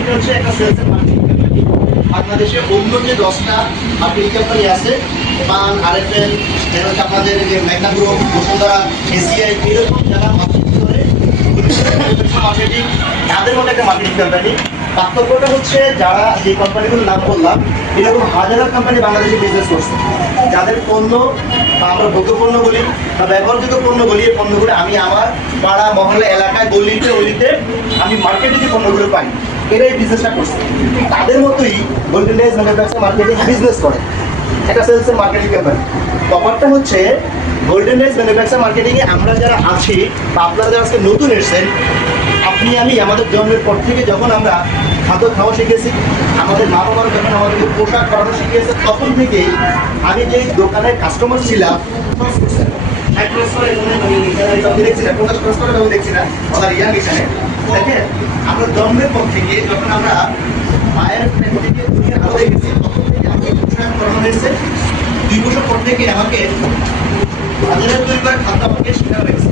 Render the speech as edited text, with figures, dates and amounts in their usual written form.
এটা হচ্ছে একটা সেলস এন্ড মার্কেটিং কোম্পানি। বাংলাদেশে অন্য যে 10টা মার্কেটিং কোম্পানি আছে, পান, আরএফএল, হচ্ছে আপনাদের যে ম্যাগনা গ্রুপ, বসুন্ধরা, এসিআই, এরকম যারা মার্কেটিং করে মার্কেটিং, তাদের মধ্যে একটা মার্কেটিং কোম্পানি। পার্থক্যটা হচ্ছে যারা যে কোম্পানিগুলোর নাম বললাম, এরকম হাজার কোম্পানি বাংলাদেশে বিজনেস করছে, যাদের পণ্য বা আমরা ভোগ্য পণ্য বলি বা ব্যবহারযোগ্য পণ্য বলি, এই পণ্যগুলো আমি আমার পাড়া, মহল্লা, এলাকায়, গলিতে অলিতে আমি মার্কেটে যে পণ্যগুলো পাই, এরাই বিজনেসটা করছে। তাদের মতোই golden days manufacture marketing business করে, এটা সেলস এন্ড মার্কেটিং কোম্পানি। ব্যাপারটা হচ্ছে গোল্ডেন ডেজ ম্যানুফ্যাকচার মার্কেটিংয়ে আমরা যারা আছি বা আপনারা যারা আজকে নতুন এসেছেন, আপনি আমি আমাদের জন্মের পর থেকে যখন আমরা খাদ্য খাওয়া শিখেছি, আমাদের মা বাবারা যখন আমাদেরকে পোশাক পরানো শিখিয়েছে, তখন থেকেই আমি যেই দোকানের কাস্টমার ছিলাম, দেখেন আমরা জন্মের পর থেকে যখন আমরা মায়ের থেকে দুনিয়ার আলো দেখেছি, তখন থেকে আমাকে পোশাক পরানো হয়েছে। 2 বছর পর থেকে আমাকে বাজারে তৈরি করে খাদ্য আমাকে শেখানো হয়েছে।